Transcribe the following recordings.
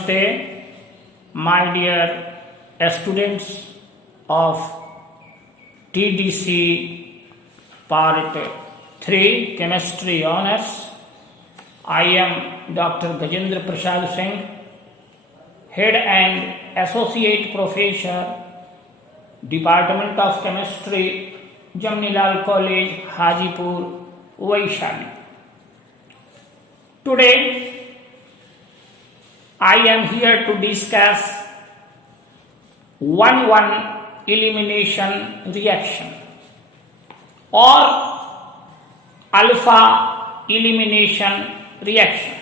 Namaste, my dear students of TDC Part 3 Chemistry Honours. I am Dr. Gajendra Prasad Singh, Head and Associate Professor, Department of Chemistry, Jamnilal College, Hajipur, Vaishali. Today, I am here to discuss 1,1 elimination reaction or alpha elimination reaction.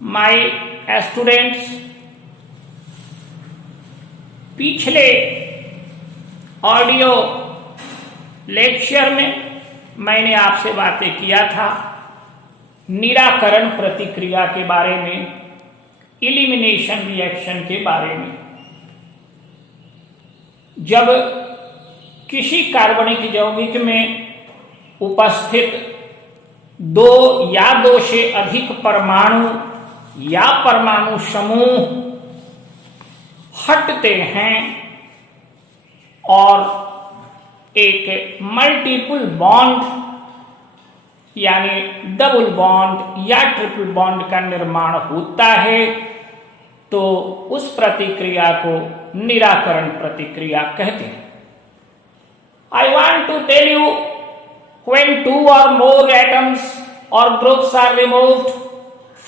My students, पिछले audio lecture में मैंने आपसे बातें किया था निराकरण प्रतिक्रिया के बारे में, इलिमिनेशन रिएक्शन के बारे में। जब किसी कार्बनिक यौगिक में उपस्थित दो या दो से अधिक परमाणु या परमाणु समूह हटते हैं और एक मल्टीपल बॉन्ड यानी डबल बॉन्ड या ट्रिपल बॉन्ड का निर्माण होता है, तो उस प्रतिक्रिया को निराकरण प्रतिक्रिया कहते हैं। I want to tell you, when two or more atoms or groups are removed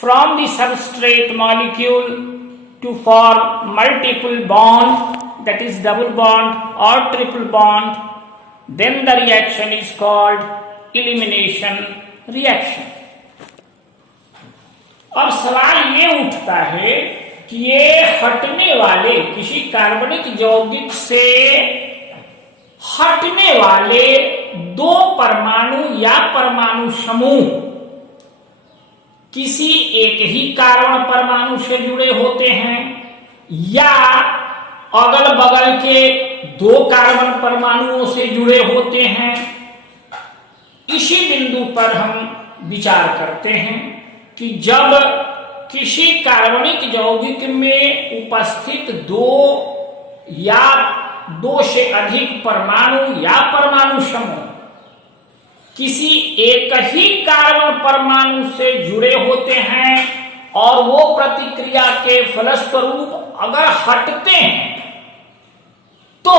from the substrate molecule to form multiple bond, that is double bond or triple bond, then the reaction is called elimination reaction. अब सवाल ये उठता है कि ये हटने वाले किसी कार्बनिक यौगिक से हटने वाले दो परमाणु या परमाणु समूह किसी एक ही कार्बन परमाणु से जुड़े होते हैं या अगल बगल के दो कार्बन परमाणुओं से जुड़े होते हैं। इसी बिंदु पर हम विचार करते हैं कि जब किसी कार्बनिक यौगिक में उपस्थित दो या दो से अधिक परमाणु या परमाणु समूह किसी एक ही कार्बन परमाणु से जुड़े होते हैं और वो प्रतिक्रिया के फलस्वरूप अगर हटते हैं तो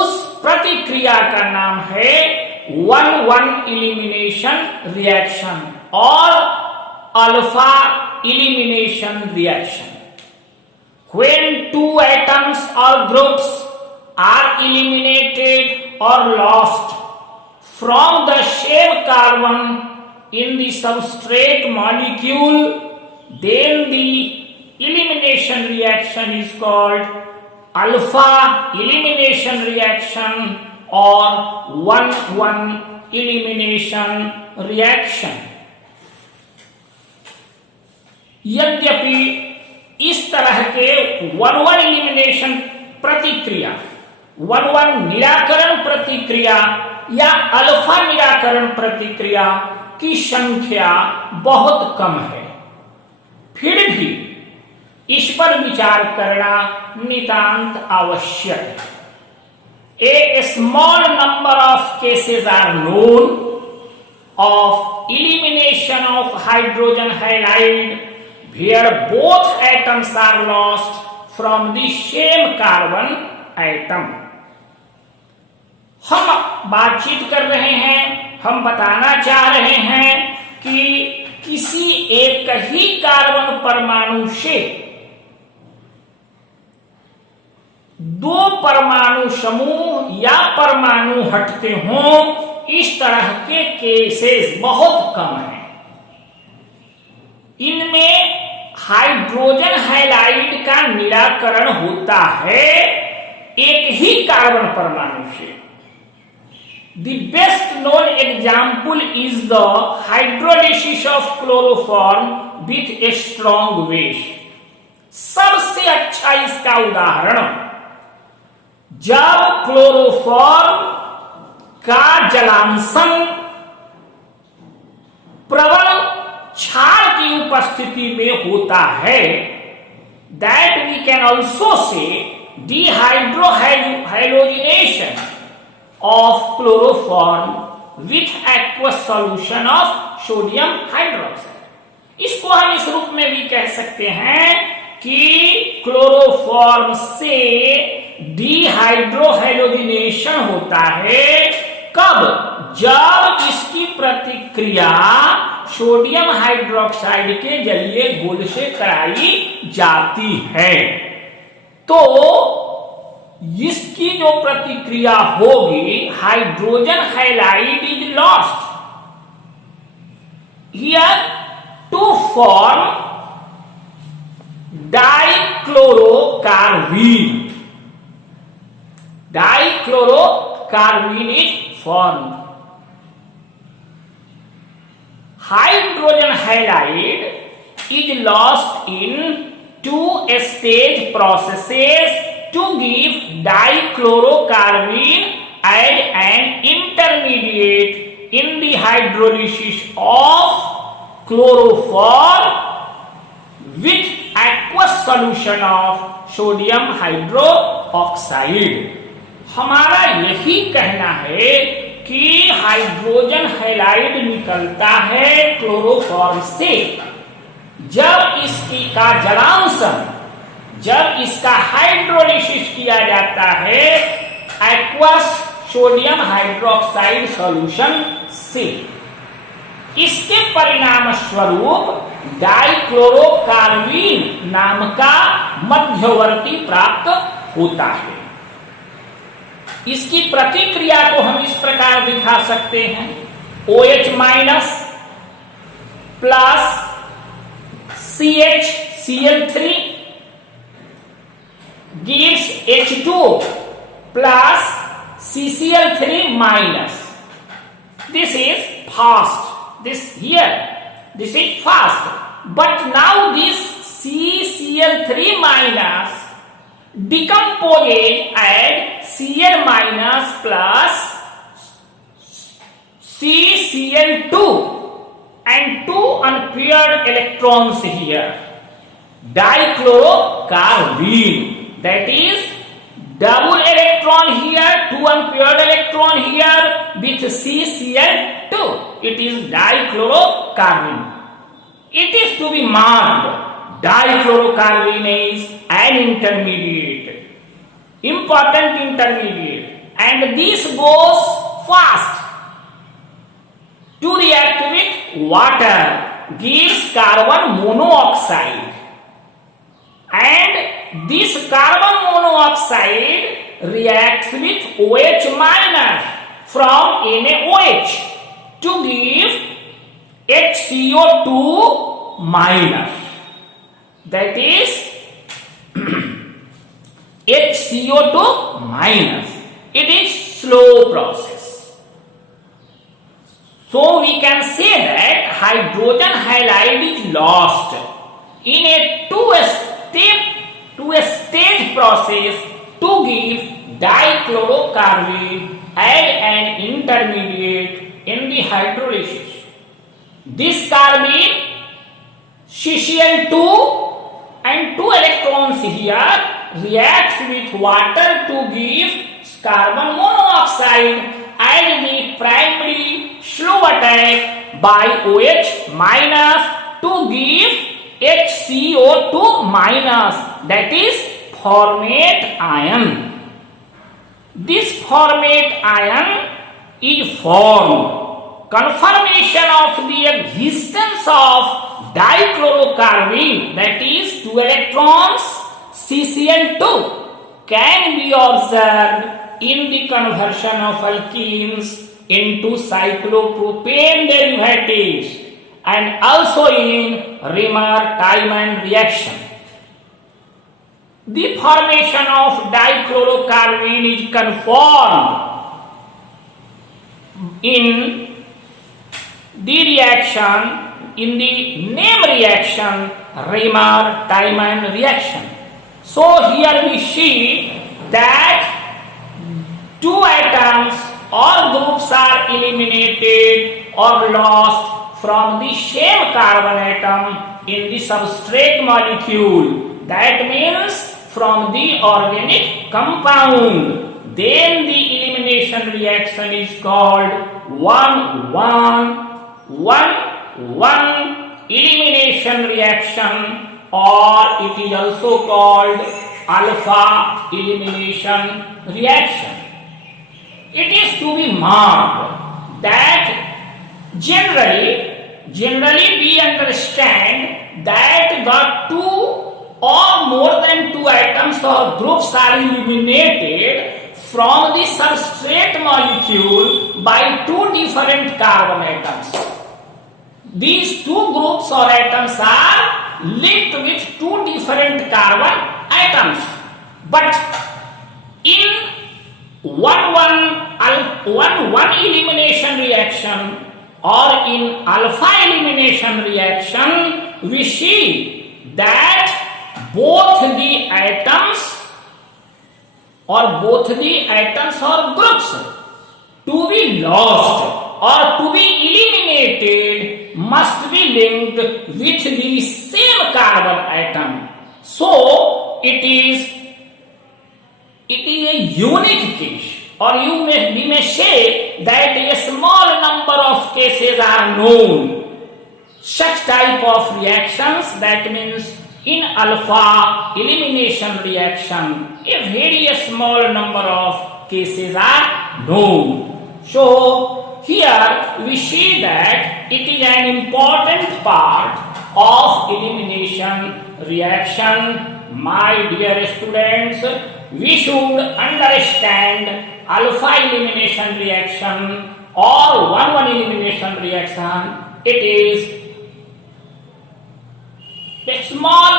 उस प्रतिक्रिया का नाम है 1,1 elimination reaction or alpha elimination reaction. When two atoms or groups are eliminated or lost from the same carbon in the substrate molecule, then the elimination reaction is called alpha elimination reaction or 1,1 elimination reaction. यद्यपि इस तरह के 1,1 elimination प्रतिक्रिया, 1,1 निराकरण प्रतिक्रिया या alpha निराकरण प्रतिक्रिया की संख्या बहुत कम है, फिर भी इस पर विचार करना नितांत आवश्यक है। A small number of cases are known of elimination of hydrogen halide where both atoms are lost from the same carbon atom. हम बातचीत कर रहे हैं, हम बताना चाह रहे हैं कि किसी एक ही कार्बन परमाणु से दो परमाणु समूह या परमाणु हटते हों, इस तरह के केसेस बहुत कम हैं। इनमें हाइड्रोजन हैलाइड का निराकरण होता है एक ही कार्बन परमाणु से। The best known example is the hydrolysis of chloroform with a strong base. सबसे अच्छा इसका उदाहरण जब क्लोरोफॉर्म का जलांशन प्रबल क्षार की अनुपस्थिति में होता है, that we can also say dehydrohalogenation of chloroform with aqueous solution of sodium hydroxide। इसको हम इस रूप में भी कह सकते हैं कि क्लोरोफॉर्म से डिहाइड्रोहैलोजिनेशन होता है। कब? जब इसकी प्रतिक्रिया सोडियम हाइड्रोक्साइड के जलीय घोल से कराई जाती है, तो इसकी जो प्रतिक्रिया होगी, hydrogen halide is lost here to form dichlorocarbene. Dichlorocarbene is formed. Hydrogen halide is lost in two-stage processes to give dichlorocarbene as an intermediate in the hydrolysis of chloroform with aqueous solution of sodium hydroxide। हमारा यही कहना है कि hydrogen halide निकलता है chloroform से जब इसकी का जलांशन, जब इसका हाइड्रोलिसिस किया जाता है एक्वस सोडियम हाइड्रोक्साइड सॉल्यूशन से। इसके परिणाम स्वरूप डाइक्लोरोकार्बीन नाम का मध्यवर्ती प्राप्त होता है। इसकी प्रतिक्रिया को हम इस प्रकार दिखा सकते हैं, OH minus plus CH gives H2 plus CCl3 minus। This is fast, this is fast, but now this CCl3 minus decomposes as Cl minus plus CCl2 and two unpaired electrons here, dichlorocarbene, that is double electron here, two unpaired electron here with CCl2, it is dichlorocarbene। It is to be marked, dichlorocarbene is an intermediate, important intermediate, and this goes fast to react with water, gives carbon monoxide, and this carbon monoxide reacts with OH minus from NaOH to give HCO2 minus, that is HCO2 minus. It is slow process. So we can say that hydrogen halide is lost in a two-stage process to give dichlorocarbene as an intermediate in the hydrolysis. This carbene CCl2 and two electrons here reacts with water to give carbon monoxide and the primary slow attack by OH minus to give HCO2 minus, that is formate ion. This formate ion is formed, confirmation of the existence of dichlorocarbene, that is two electrons CCl2, can be observed in the conversion of alkenes into cyclopropane derivatives and also in Remer-Tiemann reaction. The formation of dichlorocarbene is confirmed in the reaction, in the name reaction, Remer-Tiemann reaction. So here we see that two atoms or groups are eliminated or lost from the same carbon atom in the substrate molecule. That means from the organic compound. Then the elimination reaction is called 1-1-1-1 elimination reaction, or it is also called alpha elimination reaction. It is to be marked that generally we understand that the two or more than two atoms or groups are eliminated from the substrate molecule by two different carbon atoms. These two groups or atoms are linked with two different carbon atoms. But in 1-1 elimination reaction or in alpha elimination reaction, we see that both the atoms or groups to be lost or to be eliminated must be linked with the same carbon atom. So it is a unique case, or we may say that a small number of cases are known. Such type of reactions, that means in alpha elimination reaction, a very small number of cases are known. So here we see that it is an important part of elimination reaction. My dear students, we should understand alpha elimination reaction or 1-1 elimination reaction. It is small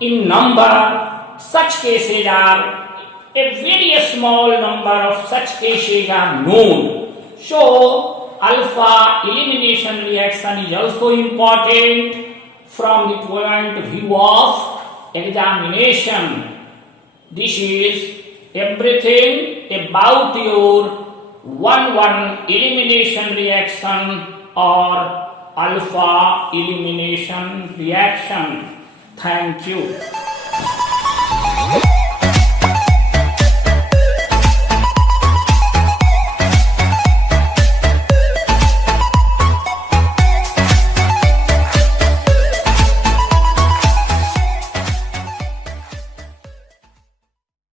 in number. Such cases are a very small number of such cases are known. So alpha elimination reaction is also important from the point of view of examination. This is everything about your 1-1 elimination reaction or alpha elimination reaction. Thank you.